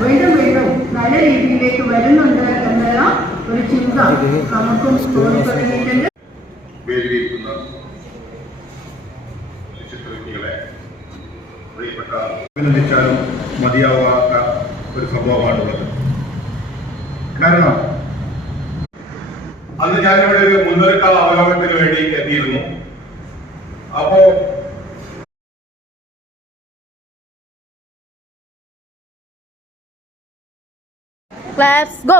വീണ്ടും വീണ്ടും നല്ല രീതിയിലേക്ക് വരുന്നുണ്ട് എന്നുള്ള ഒരു ചിന്ത നമുക്കും തോന്നിത്തുടങ്ങിയിട്ടുണ്ട്. വേദിയിരിക്കുന്ന വിശിഷ്ട വ്യക്തികളെ പ്രിയപ്പെട്ട അഭിനന്ദിച്ചാലും മതിയാവാത്ത ഒരു സംഭവമാണുള്ളത്. കാരണം അന്ന് ഞാനിവിടെ ഒരു മുന്നൊരുക്ക അവലോകനത്തിന് വേണ്ടി എത്തിയിരുന്നു. അപ്പോ Claps go.